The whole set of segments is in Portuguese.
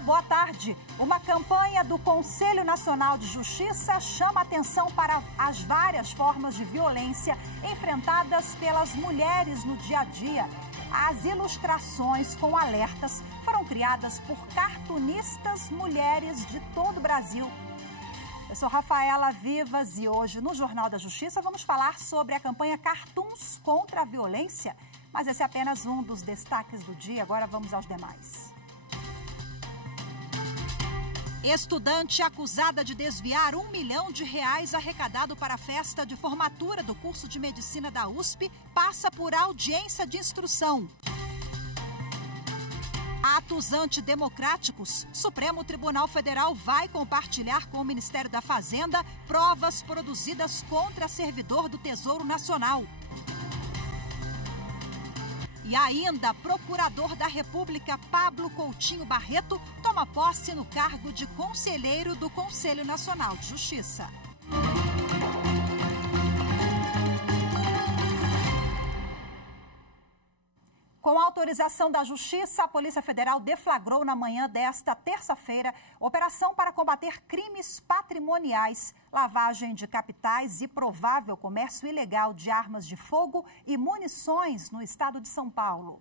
Olá, boa tarde. Uma campanha do Conselho Nacional de Justiça chama atenção para as várias formas de violência enfrentadas pelas mulheres no dia a dia. As ilustrações com alertas foram criadas por cartunistas mulheres de todo o Brasil. Eu sou Rafaela Vivas e hoje no Jornal da Justiça vamos falar sobre a campanha Cartoons contra a Violência. Mas esse é apenas um dos destaques do dia, agora vamos aos demais. Estudante acusada de desviar R$1 milhão arrecadado para a festa de formatura do curso de medicina da USP passa por audiência de instrução. Atos antidemocráticos. Supremo Tribunal Federal vai compartilhar com o Ministério da Fazenda provas produzidas contra servidor do Tesouro Nacional. E ainda, procurador da República Pablo Coutinho Barreto toma posse no cargo de conselheiro do Conselho Nacional de Justiça. Com a autorização da Justiça, a Polícia Federal deflagrou na manhã desta terça-feira operação para combater crimes patrimoniais, lavagem de capitais e provável comércio ilegal de armas de fogo e munições no estado de São Paulo.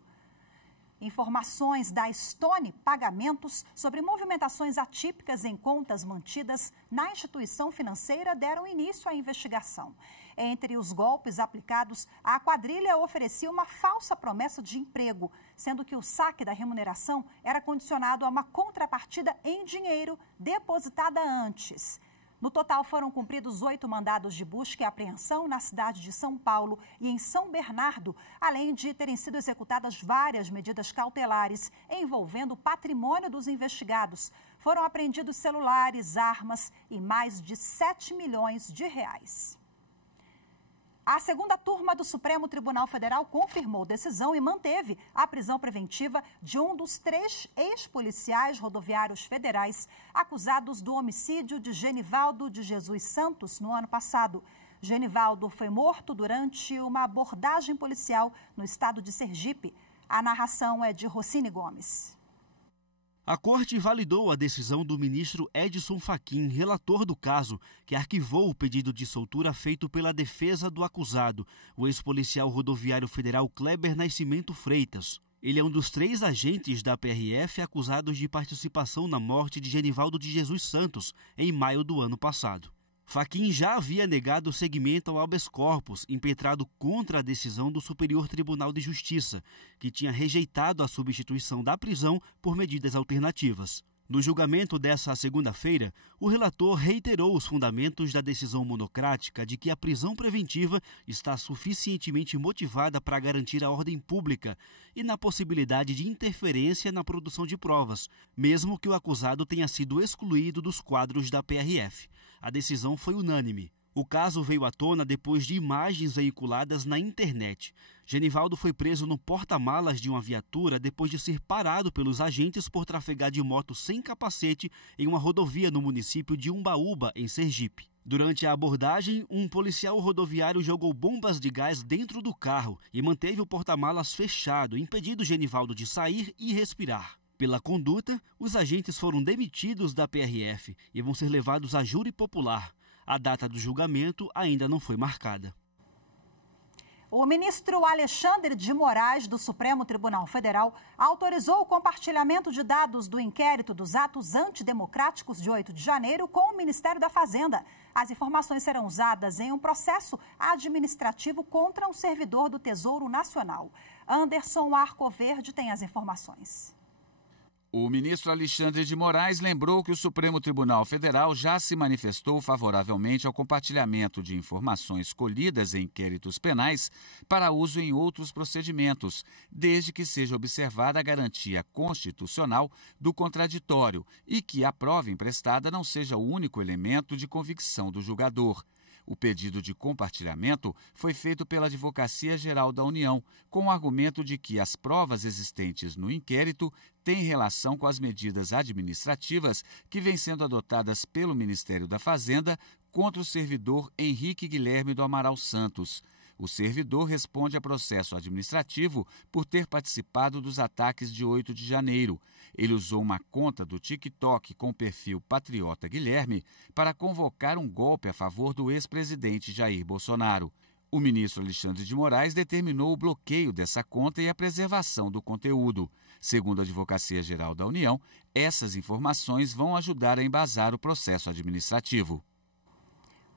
Informações da Stone Pagamentos sobre movimentações atípicas em contas mantidas na instituição financeira deram início à investigação. Entre os golpes aplicados, a quadrilha oferecia uma falsa promessa de emprego, sendo que o saque da remuneração era condicionado a uma contrapartida em dinheiro depositada antes. No total, foram cumpridos 8 mandados de busca e apreensão na cidade de São Paulo e em São Bernardo, além de terem sido executadas várias medidas cautelares envolvendo o patrimônio dos investigados. Foram apreendidos celulares, armas e mais de R$7 milhões. A segunda turma do Supremo Tribunal Federal confirmou decisão e manteve a prisão preventiva de um dos 3 ex-policiais rodoviários federais acusados do homicídio de Genivaldo de Jesus Santos no ano passado. Genivaldo foi morto durante uma abordagem policial no estado de Sergipe. A narração é de Rossini Gomes. A Corte validou a decisão do ministro Edson Fachin, relator do caso, que arquivou o pedido de soltura feito pela defesa do acusado, o ex-policial rodoviário federal Kleber Nascimento Freitas. Ele é um dos 3 agentes da PRF acusados de participação na morte de Genivaldo de Jesus Santos, em maio do ano passado. Fachin já havia negado seguimento ao habeas corpus impetrado contra a decisão do Superior Tribunal de Justiça, que tinha rejeitado a substituição da prisão por medidas alternativas. No julgamento dessa segunda-feira, o relator reiterou os fundamentos da decisão monocrática de que a prisão preventiva está suficientemente motivada para garantir a ordem pública e na possibilidade de interferência na produção de provas, mesmo que o acusado tenha sido excluído dos quadros da PRF. A decisão foi unânime. O caso veio à tona depois de imagens veiculadas na internet. Genivaldo foi preso no porta-malas de uma viatura depois de ser parado pelos agentes por trafegar de moto sem capacete em uma rodovia no município de Umbaúba, em Sergipe. Durante a abordagem, um policial rodoviário jogou bombas de gás dentro do carro e manteve o porta-malas fechado, impedindo Genivaldo de sair e respirar. Pela conduta, os agentes foram demitidos da PRF e vão ser levados a júri popular. A data do julgamento ainda não foi marcada. O ministro Alexandre de Moraes, do Supremo Tribunal Federal, autorizou o compartilhamento de dados do inquérito dos atos antidemocráticos de 8 de janeiro com o Ministério da Fazenda. As informações serão usadas em um processo administrativo contra um servidor do Tesouro Nacional. Anderson Arcoverde tem as informações. O ministro Alexandre de Moraes lembrou que o Supremo Tribunal Federal já se manifestou favoravelmente ao compartilhamento de informações colhidas em inquéritos penais para uso em outros procedimentos, desde que seja observada a garantia constitucional do contraditório e que a prova emprestada não seja o único elemento de convicção do julgador. O pedido de compartilhamento foi feito pela Advocacia Geral da União, com o argumento de que as provas existentes no inquérito têm relação com as medidas administrativas que vêm sendo adotadas pelo Ministério da Fazenda contra o servidor Henrique Guilherme do Amaral Santos. O servidor responde a processo administrativo por ter participado dos ataques de 8 de janeiro. Ele usou uma conta do TikTok com o perfil Patriota Guilherme para convocar um golpe a favor do ex-presidente Jair Bolsonaro. O ministro Alexandre de Moraes determinou o bloqueio dessa conta e a preservação do conteúdo. Segundo a Advocacia Geral da União, essas informações vão ajudar a embasar o processo administrativo.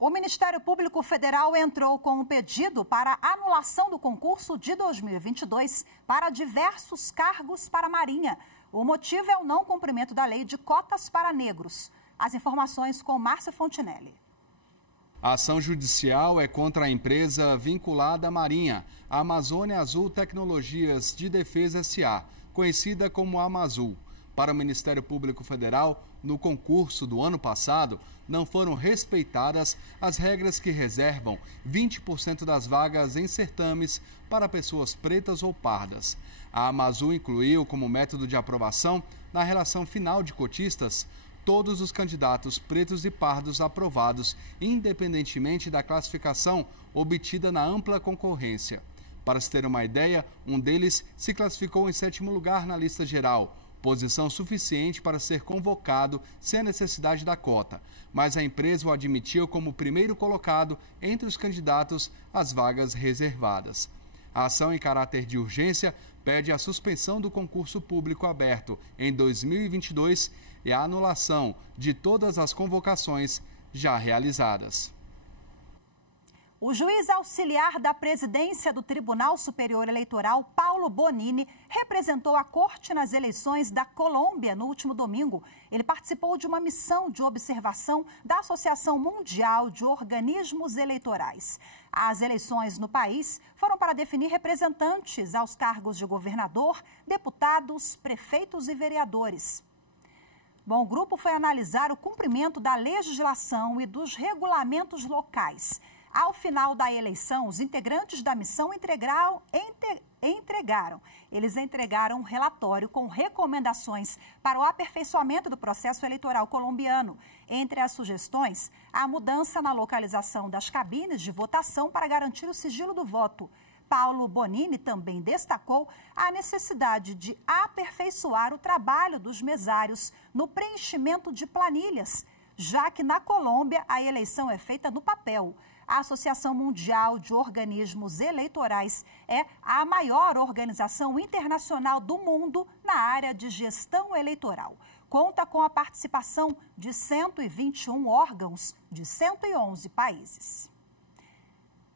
O Ministério Público Federal entrou com um pedido para anulação do concurso de 2022 para diversos cargos para a Marinha. O motivo é o não cumprimento da lei de cotas para negros. As informações com Márcia Fontinelli. A ação judicial é contra a empresa vinculada à Marinha, a Amazônia Azul Tecnologias de Defesa S.A., conhecida como Amazul. Para o Ministério Público Federal, no concurso do ano passado, não foram respeitadas as regras que reservam 20% das vagas em certames para pessoas pretas ou pardas. A Amazul incluiu como método de aprovação, na relação final de cotistas, todos os candidatos pretos e pardos aprovados, independentemente da classificação obtida na ampla concorrência. Para se ter uma ideia, um deles se classificou em 7º lugar na lista geral, posição suficiente para ser convocado sem a necessidade da cota, mas a empresa o admitiu como primeiro colocado entre os candidatos às vagas reservadas. A ação em caráter de urgência pede a suspensão do concurso público aberto em 2022 e a anulação de todas as convocações já realizadas. O juiz auxiliar da presidência do Tribunal Superior Eleitoral, Paulo Bonini, representou a corte nas eleições da Colômbia no último domingo. Ele participou de uma missão de observação da Associação Mundial de Organismos Eleitorais. As eleições no país foram para definir representantes aos cargos de governador, deputados, prefeitos e vereadores. Bom, o grupo foi analisar o cumprimento da legislação e dos regulamentos locais. Ao final da eleição, os integrantes da missão entregaram um relatório com recomendações para o aperfeiçoamento do processo eleitoral colombiano. Entre as sugestões, a mudança na localização das cabines de votação para garantir o sigilo do voto. Paulo Bonini também destacou a necessidade de aperfeiçoar o trabalho dos mesários no preenchimento de planilhas, já que na Colômbia a eleição é feita no papel. A Associação Mundial de Organismos Eleitorais é a maior organização internacional do mundo na área de gestão eleitoral. Conta com a participação de 121 órgãos de 111 países.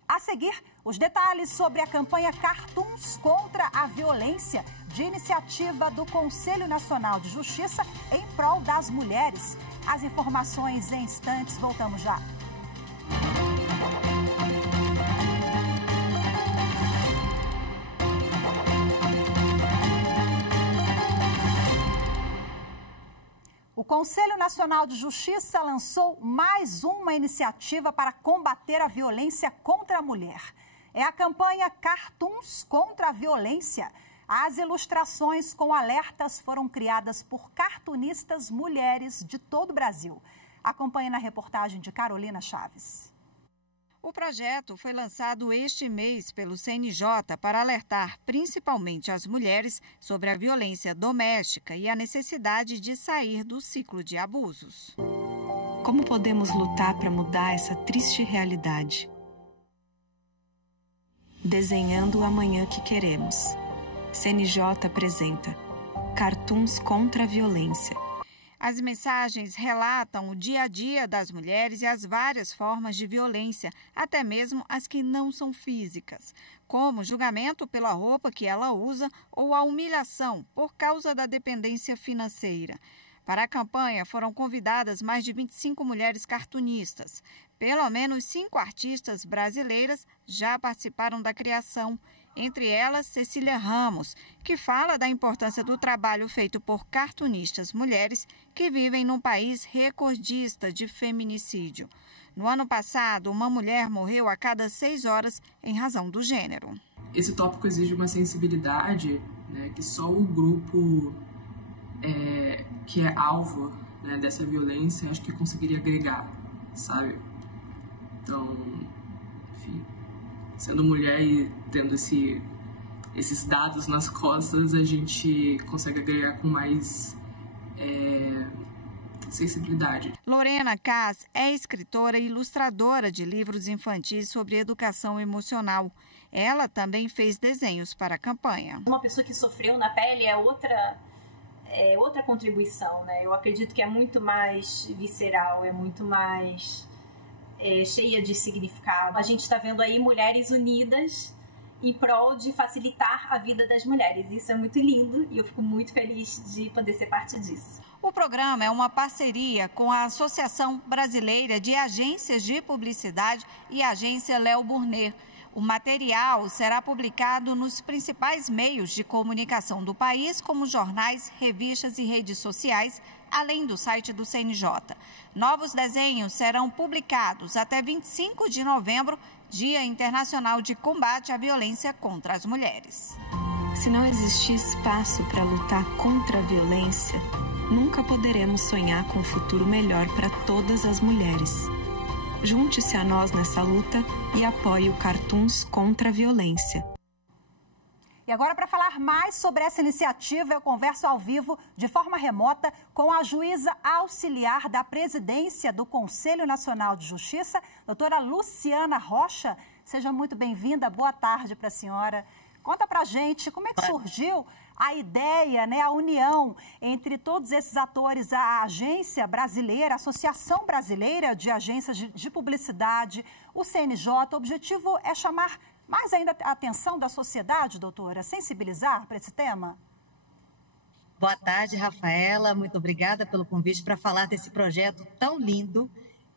A seguir, os detalhes sobre a campanha Cartoons contra a Violência, de iniciativa do Conselho Nacional de Justiça em prol das mulheres. As informações em instantes, voltamos já. O Conselho Nacional de Justiça lançou mais uma iniciativa para combater a violência contra a mulher. É a campanha Cartoons contra a Violência. As ilustrações com alertas foram criadas por cartunistas mulheres de todo o Brasil. Acompanhe na reportagem de Carolina Chaves. O projeto foi lançado este mês pelo CNJ para alertar principalmente as mulheres sobre a violência doméstica e a necessidade de sair do ciclo de abusos. Como podemos lutar para mudar essa triste realidade? Desenhando o amanhã que queremos. CNJ apresenta Cartoons contra a Violência. As mensagens relatam o dia a dia das mulheres e as várias formas de violência, até mesmo as que não são físicas, como julgamento pela roupa que ela usa ou a humilhação por causa da dependência financeira. Para a campanha foram convidadas mais de 25 mulheres cartunistas. Pelo menos 5 artistas brasileiras já participaram da criação. Entre elas, Cecília Ramos, que fala da importância do trabalho feito por cartunistas mulheres que vivem num país recordista de feminicídio. No ano passado, uma mulher morreu a cada 6 horas em razão do gênero. Esse tópico exige uma sensibilidade, né, que só o grupo que é alvo, né, dessa violência, acho que conseguiria agregar, sabe? Então, enfim, sendo mulher e tendo esses dados nas costas, a gente consegue ganhar com mais sensibilidade. Lorena Kass é escritora e ilustradora de livros infantis sobre educação emocional. Ela também fez desenhos para a campanha. Uma pessoa que sofreu na pele é outra contribuição, né? Eu acredito que é muito mais visceral, é muito mais cheia de significado. A gente está vendo aí mulheres unidas em prol de facilitar a vida das mulheres. Isso é muito lindo e eu fico muito feliz de poder ser parte disso. O programa é uma parceria com a Associação Brasileira de Agências de Publicidade e a agência Léo Burnett. O material será publicado nos principais meios de comunicação do país, como jornais, revistas e redes sociais, além do site do CNJ. Novos desenhos serão publicados até 25 de novembro, Dia Internacional de Combate à Violência contra as Mulheres. Se não existir espaço para lutar contra a violência, nunca poderemos sonhar com um futuro melhor para todas as mulheres. Junte-se a nós nessa luta e apoie o Cartoons contra a Violência. E agora, para falar mais sobre essa iniciativa, eu converso ao vivo, de forma remota, com a juíza auxiliar da presidência do Conselho Nacional de Justiça, doutora Luciana Rocha. Seja muito bem-vinda, boa tarde para a senhora. Conta para a gente como é que surgiu a ideia, né, a união entre todos esses atores, a Agência Brasileira, a Associação Brasileira de Agências de Publicidade, o CNJ. O objetivo é chamar mais ainda a atenção da sociedade, doutora, sensibilizar para esse tema? Boa tarde, Rafaela. Muito obrigada pelo convite para falar desse projeto tão lindo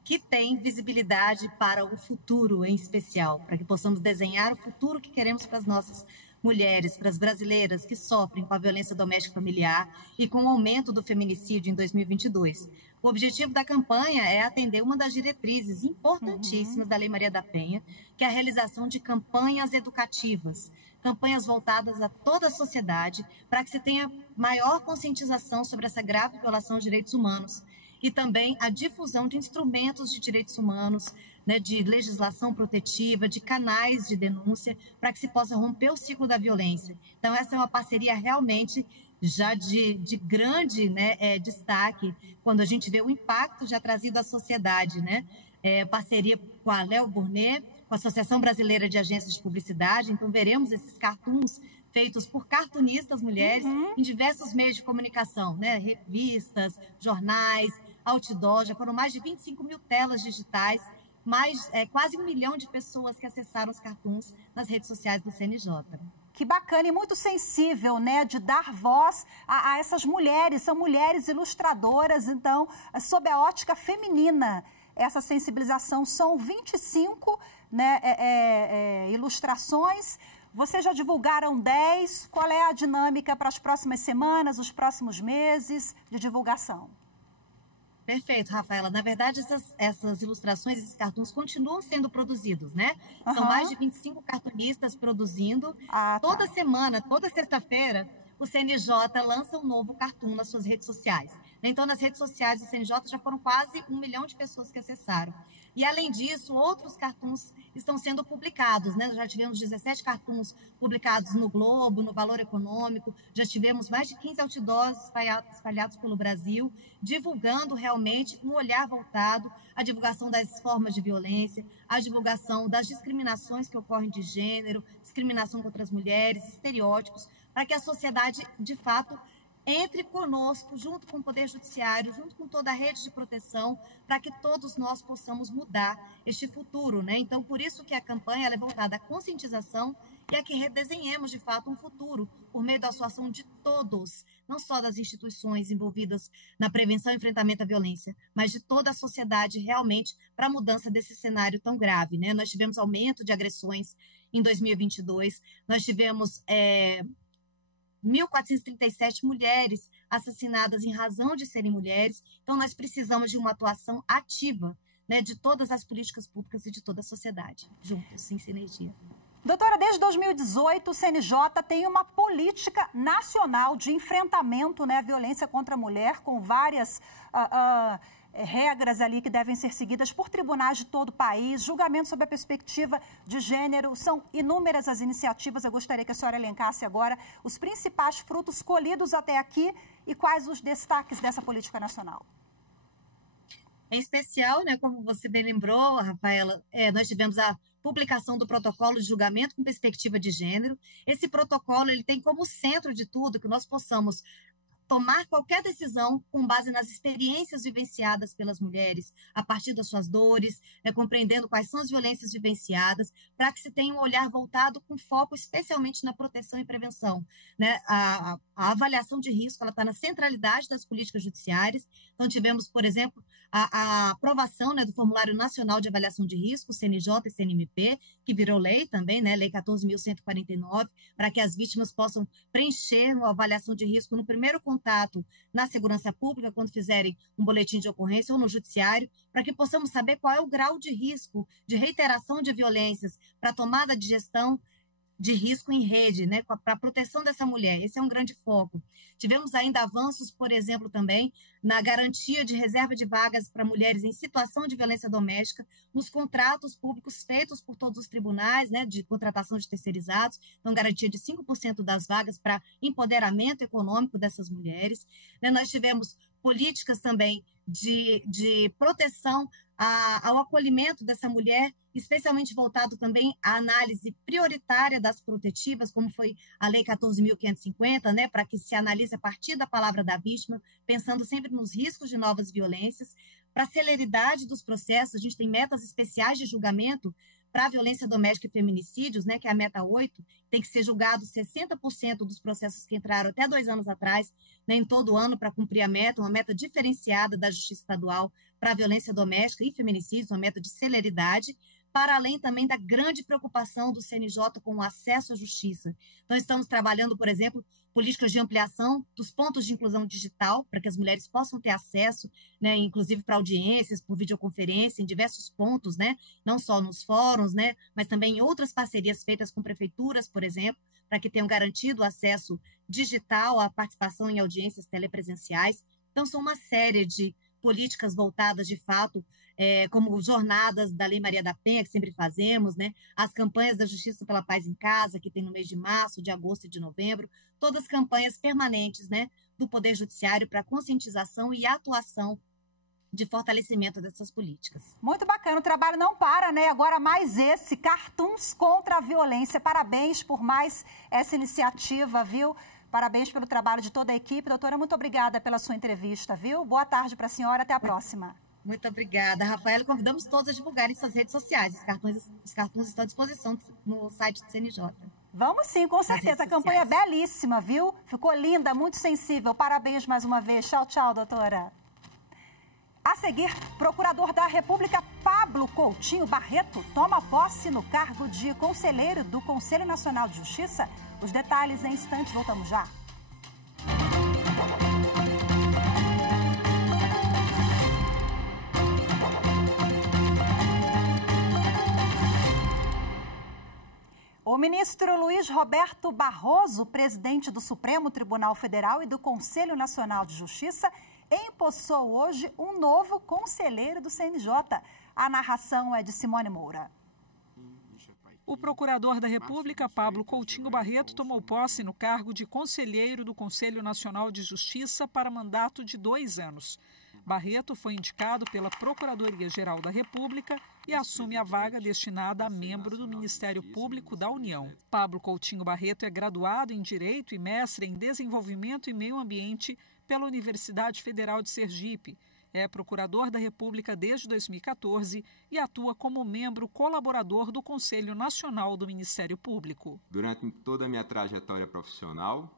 que tem visibilidade para o futuro em especial, para que possamos desenhar o futuro que queremos para as nossas mulheres, para as brasileiras que sofrem com a violência doméstica familiar e com o aumento do feminicídio em 2022. O objetivo da campanha é atender uma das diretrizes importantíssimas da Lei Maria da Penha, que é a realização de campanhas educativas, campanhas voltadas a toda a sociedade, para que se tenha maior conscientização sobre essa grave violação aos direitos humanos e também a difusão de instrumentos de direitos humanos, né, de legislação protetiva, de canais de denúncia, para que se possa romper o ciclo da violência. Então, essa é uma parceria realmente já de grande, né, destaque, quando a gente vê o impacto já trazido à sociedade, né? Parceria com a Léo Burnett, com a Associação Brasileira de Agências de Publicidade. Então, veremos esses cartoons feitos por cartunistas mulheres em diversos meios de comunicação, né? Revistas, jornais, outdoor. Já foram mais de 25 mil telas digitais, quase 1 milhão de pessoas que acessaram os cartoons nas redes sociais do CNJ. Que bacana e muito sensível, né, de dar voz a essas mulheres. São mulheres ilustradoras, então, sob a ótica feminina. Essa sensibilização são 25, né, ilustrações. Vocês já divulgaram 10. Qual é a dinâmica para as próximas semanas, os próximos meses de divulgação? Perfeito, Rafaela. Na verdade, essas ilustrações, esses cartoons continuam sendo produzidos, né? São mais de 25 cartunistas produzindo. Toda semana, toda sexta-feira, o CNJ lança um novo cartoon nas suas redes sociais. Então, nas redes sociais do CNJ já foram quase 1 milhão de pessoas que acessaram. E, além disso, outros cartoons estão sendo publicados, né? Já tivemos 17 cartoons publicados no Globo, no Valor Econômico, já tivemos mais de 15 outdoors espalhados pelo Brasil, divulgando realmente um olhar voltado à divulgação das formas de violência, à divulgação das discriminações que ocorrem de gênero, discriminação contra as mulheres, estereótipos, para que a sociedade, de fato, entre conosco, junto com o Poder Judiciário, junto com toda a rede de proteção, para que todos nós possamos mudar este futuro, né? Então, por isso que a campanha ela é voltada à conscientização e a que redesenhemos, de fato, um futuro por meio da atuação de todos, não só das instituições envolvidas na prevenção e enfrentamento à violência, mas de toda a sociedade realmente para a mudança desse cenário tão grave, né? Nós tivemos aumento de agressões em 2022, nós tivemos 1.437 mulheres assassinadas em razão de serem mulheres. Então, nós precisamos de uma atuação ativa, né, de todas as políticas públicas e de toda a sociedade, juntos, em sinergia. Doutora, desde 2018, o CNJ tem uma política nacional de enfrentamento, né, à violência contra a mulher, com várias regras ali que devem ser seguidas por tribunais de todo o país, julgamento sob a perspectiva de gênero. São inúmeras as iniciativas. Eu gostaria que a senhora elencasse agora os principais frutos colhidos até aqui e quais os destaques dessa política nacional. Em especial, né, como você bem lembrou, Rafaela, nós tivemos a publicação do protocolo de julgamento com perspectiva de gênero. Esse protocolo ele tem como centro de tudo que nós possamos tomar qualquer decisão com base nas experiências vivenciadas pelas mulheres, a partir das suas dores, compreendendo quais são as violências vivenciadas, para que se tenha um olhar voltado com foco especialmente na proteção e prevenção. Né? A avaliação de risco está na centralidade das políticas judiciárias. Então, tivemos, por exemplo, a aprovação, né, do Formulário Nacional de Avaliação de Risco, CNJ e CNMP, que virou lei também, né, Lei 14.149, para que as vítimas possam preencher uma avaliação de risco no primeiro contato na segurança pública, quando fizerem um boletim de ocorrência ou no judiciário, para que possamos saber qual é o grau de risco de reiteração de violências para tomada de gestão de risco em rede, né, para a proteção dessa mulher. Esse é um grande foco. Tivemos ainda avanços, por exemplo, também na garantia de reserva de vagas para mulheres em situação de violência doméstica nos contratos públicos feitos por todos os tribunais, né, de contratação de terceirizados, então garantia de 5% das vagas para empoderamento econômico dessas mulheres. Né, nós tivemos políticas também de proteção ao acolhimento dessa mulher, especialmente voltado também à análise prioritária das protetivas, como foi a Lei 14.550, né, para que se analise a partir da palavra da vítima, pensando sempre nos riscos de novas violências. Para a celeridade dos processos, a gente tem metas especiais de julgamento para a violência doméstica e feminicídios, né, que é a meta 8, tem que ser julgado 60% dos processos que entraram até 2 anos atrás, né, em todo ano, para cumprir a meta, uma meta diferenciada da Justiça Estadual para a violência doméstica e feminicídios, uma meta de celeridade, para além também da grande preocupação do CNJ com o acesso à justiça. Então, estamos trabalhando, por exemplo, políticas de ampliação dos pontos de inclusão digital, para que as mulheres possam ter acesso, né, inclusive para audiências, por videoconferência, em diversos pontos, né, não só nos fóruns, né, mas também em outras parcerias feitas com prefeituras, por exemplo, para que tenham garantido o acesso digital à participação em audiências telepresenciais. Então, são uma série de políticas voltadas, de fato, como jornadas da Lei Maria da Penha, que sempre fazemos, né? As campanhas da Justiça pela Paz em Casa, que tem no mês de março, de agosto e de novembro, todas campanhas permanentes, né, do Poder Judiciário para conscientização e atuação de fortalecimento dessas políticas. Muito bacana, o trabalho não para, né? Agora mais esse, Cartoons contra a Violência. Parabéns por mais essa iniciativa, viu? Parabéns pelo trabalho de toda a equipe. Doutora, muito obrigada pela sua entrevista, viu? Boa tarde para a senhora, até a próxima. Muito obrigada, Rafaela. Convidamos todos a divulgarem suas redes sociais. Os cartões estão à disposição no site do CNJ. Vamos sim, com certeza. A campanha é belíssima, viu? Ficou linda, muito sensível. Parabéns mais uma vez. Tchau, tchau, doutora. A seguir, Procurador da República Pablo Coutinho Barreto toma posse no cargo de conselheiro do Conselho Nacional de Justiça. Os detalhes em instantes, voltamos já. O ministro Luiz Roberto Barroso, presidente do Supremo Tribunal Federal e do Conselho Nacional de Justiça, empossou hoje um novo conselheiro do CNJ. A narração é de Simone Moura. O procurador da República, Pablo Coutinho Barreto, tomou posse no cargo de conselheiro do Conselho Nacional de Justiça para mandato de 2 anos. Barreto foi indicado pela Procuradoria-Geral da República e assume a vaga destinada a membro do Ministério Público da União. Pablo Coutinho Barreto é graduado em Direito e mestre em Desenvolvimento e Meio Ambiente pela Universidade Federal de Sergipe. É procurador da República desde 2014 e atua como membro colaborador do Conselho Nacional do Ministério Público. Durante toda a minha trajetória profissional,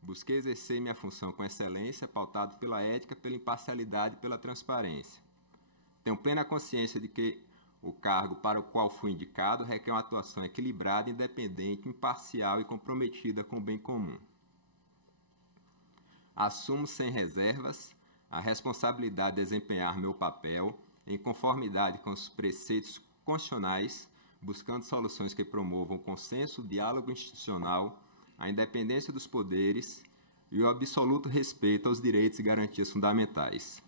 busquei exercer minha função com excelência, pautado pela ética, pela imparcialidade e pela transparência. Tenho plena consciência de que o cargo para o qual fui indicado requer uma atuação equilibrada, independente, imparcial e comprometida com o bem comum. Assumo sem reservas a responsabilidade de desempenhar meu papel em conformidade com os preceitos constitucionais, buscando soluções que promovam o consenso, o diálogo institucional, a independência dos poderes e o absoluto respeito aos direitos e garantias fundamentais.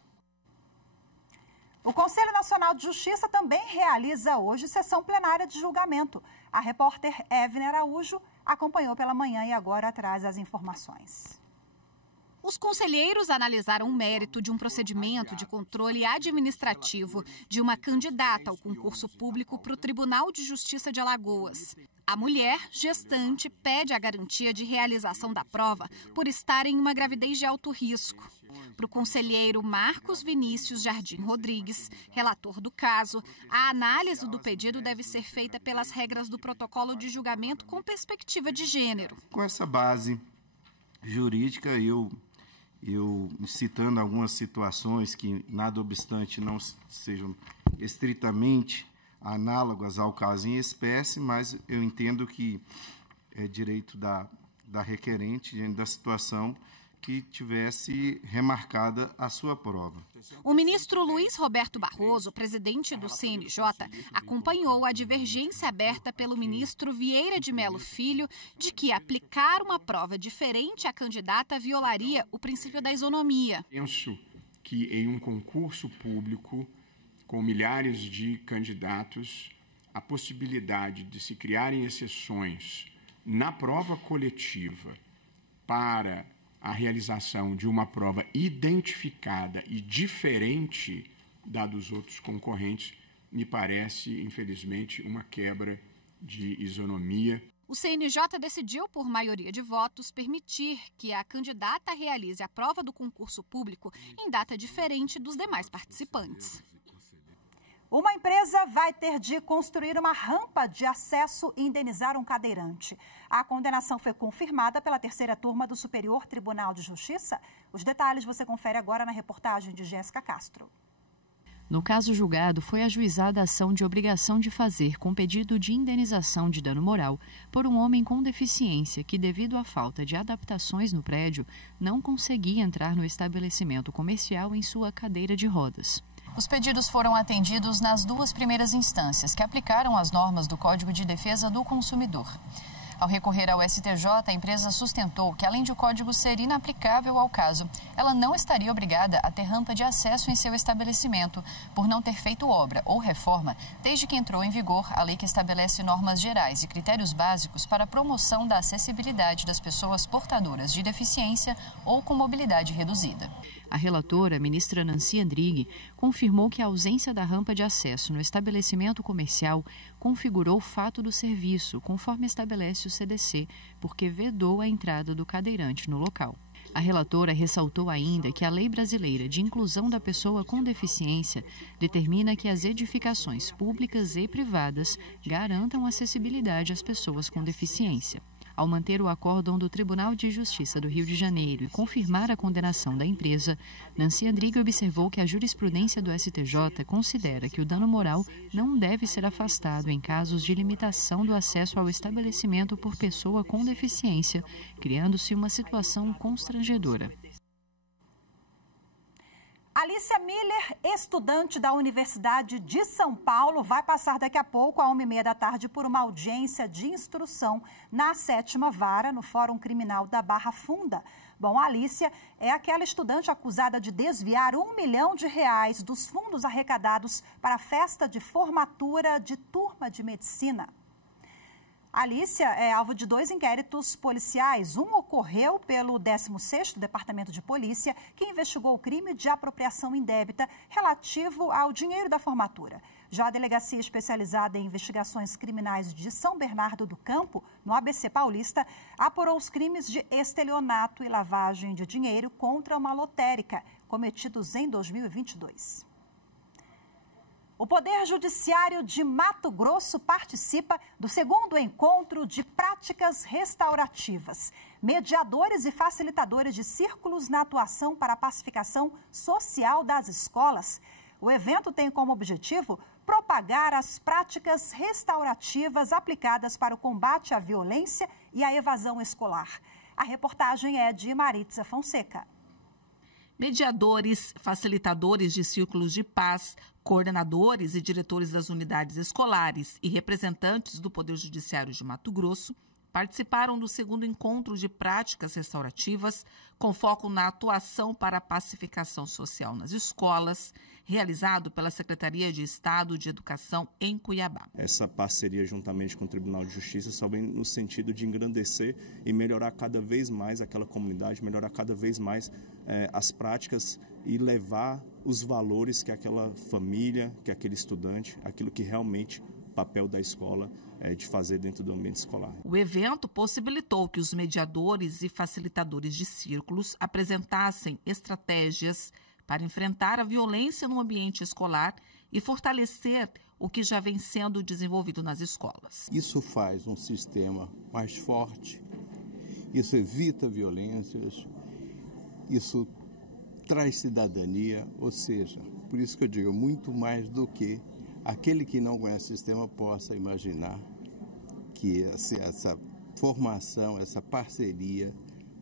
O Conselho Nacional de Justiça também realiza hoje sessão plenária de julgamento. A repórter Evne Araújo acompanhou pela manhã e agora traz as informações. Os conselheiros analisaram o mérito de um procedimento de controle administrativo de uma candidata ao concurso público para o Tribunal de Justiça de Alagoas. A mulher, gestante, pede a garantia de realização da prova por estar em uma gravidez de alto risco. Para o conselheiro Marcos Vinícius Jardim Rodrigues, relator do caso, a análise do pedido deve ser feita pelas regras do protocolo de julgamento com perspectiva de gênero. Com essa base jurídica, eu citando algumas situações que, nada obstante, não sejam estritamente análogas ao caso em espécie, mas eu entendo que é direito da requerente, diante da situação, que tivesse remarcada a sua prova. O ministro Luiz Roberto Barroso, presidente do CNJ, acompanhou a divergência aberta pelo ministro Vieira de Mello Filho de que aplicar uma prova diferente à candidata violaria o princípio da isonomia. Penso que em um concurso público, com milhares de candidatos, a possibilidade de se criarem exceções na prova coletiva para a realização de uma prova identificada e diferente da dos outros concorrentes, me parece, infelizmente, uma quebra de isonomia. O CNJ decidiu, por maioria de votos, permitir que a candidata realize a prova do concurso público em data diferente dos demais participantes. Uma empresa vai ter de construir uma rampa de acesso e indenizar um cadeirante. A condenação foi confirmada pela terceira turma do Superior Tribunal de Justiça. Os detalhes você confere agora na reportagem de Jéssica Castro. No caso julgado, foi ajuizada a ação de obrigação de fazer com pedido de indenização de dano moral por um homem com deficiência que, devido à falta de adaptações no prédio, não conseguia entrar no estabelecimento comercial em sua cadeira de rodas. Os pedidos foram atendidos nas duas primeiras instâncias, que aplicaram as normas do Código de Defesa do Consumidor. Ao recorrer ao STJ, a empresa sustentou que, além de o código ser inaplicável ao caso, ela não estaria obrigada a ter rampa de acesso em seu estabelecimento, por não ter feito obra ou reforma, desde que entrou em vigor a lei que estabelece normas gerais e critérios básicos para a promoção da acessibilidade das pessoas portadoras de deficiência ou com mobilidade reduzida. A relatora, ministra Nancy Andrighi, confirmou que a ausência da rampa de acesso no estabelecimento comercial configurou o fato do serviço, conforme estabelece o CDC, porque vedou a entrada do cadeirante no local. A relatora ressaltou ainda que a Lei Brasileira de Inclusão da Pessoa com Deficiência determina que as edificações públicas e privadas garantam acessibilidade às pessoas com deficiência. Ao manter o acórdão do Tribunal de Justiça do Rio de Janeiro e confirmar a condenação da empresa, Nancy Andrighi observou que a jurisprudência do STJ considera que o dano moral não deve ser afastado em casos de limitação do acesso ao estabelecimento por pessoa com deficiência, criando-se uma situação constrangedora. Alicia Miller, estudante da Universidade de São Paulo, vai passar daqui a pouco, às 1h30 da tarde, por uma audiência de instrução na 7ª Vara, no Fórum Criminal da Barra Funda. Bom, a Alicia é aquela estudante acusada de desviar R$1 milhão dos fundos arrecadados para a festa de formatura de turma de medicina. A Alicia é alvo de 2 inquéritos policiais. Um ocorreu pelo 16º Departamento de Polícia, que investigou o crime de apropriação indébita relativo ao dinheiro da formatura. Já a Delegacia Especializada em Investigações Criminais de São Bernardo do Campo, no ABC Paulista, apurou os crimes de estelionato e lavagem de dinheiro contra uma lotérica, cometidos em 2022. O Poder Judiciário de Mato Grosso participa do 2º encontro de práticas restaurativas. Mediadores e facilitadores de círculos na atuação para a pacificação social das escolas. O evento tem como objetivo propagar as práticas restaurativas aplicadas para o combate à violência e à evasão escolar. A reportagem é de Maritza Fonseca. Mediadores, facilitadores de círculos de paz, coordenadores e diretores das unidades escolares e representantes do Poder Judiciário de Mato Grosso participaram do segundo encontro de práticas restaurativas, com foco na atuação para a pacificação social nas escolas, realizado pela Secretaria de Estado de Educação em Cuiabá. Essa parceria juntamente com o Tribunal de Justiça só vem no sentido de engrandecer e melhorar cada vez mais aquela comunidade, melhorar cada vez mais as práticas e levar os valores que aquela família, que aquele estudante, aquilo que realmente o papel da escola de fazer dentro do ambiente escolar. O evento possibilitou que os mediadores e facilitadores de círculos apresentassem estratégias para enfrentar a violência no ambiente escolar e fortalecer o que já vem sendo desenvolvido nas escolas. Isso faz um sistema mais forte, isso evita violências, isso traz cidadania, ou seja, por isso que eu digo, muito mais do que aquele que não conhece o sistema possa imaginar que essa formação, essa parceria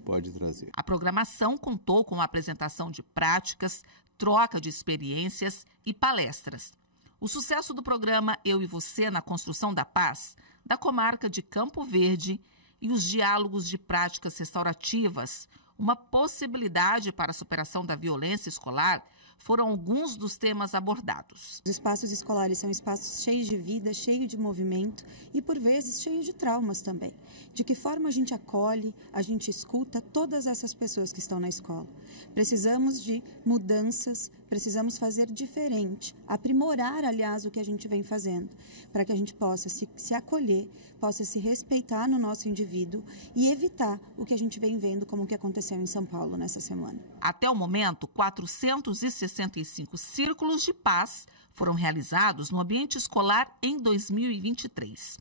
pode trazer. A programação contou com a apresentação de práticas, troca de experiências e palestras. O sucesso do programa Eu e Você na Construção da Paz, da comarca de Campo Verde, e os diálogos de práticas restaurativas, uma possibilidade para a superação da violência escolar, foram alguns dos temas abordados. Os espaços escolares são espaços cheios de vida, cheios de movimento e, por vezes, cheios de traumas também. De que forma a gente acolhe, a gente escuta todas essas pessoas que estão na escola. Precisamos de mudanças, precisamos fazer diferente, aprimorar, aliás, o que a gente vem fazendo, para que a gente possa se acolher, possa se respeitar no nosso indivíduo e evitar o que a gente vem vendo como o que aconteceu em São Paulo nessa semana. Até o momento, 465 círculos de paz foram realizados no ambiente escolar em 2023,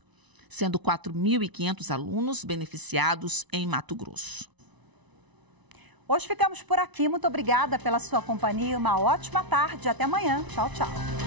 sendo 4.500 alunos beneficiados em Mato Grosso. Hoje ficamos por aqui. Muito obrigada pela sua companhia. Uma ótima tarde. Até amanhã. Tchau, tchau.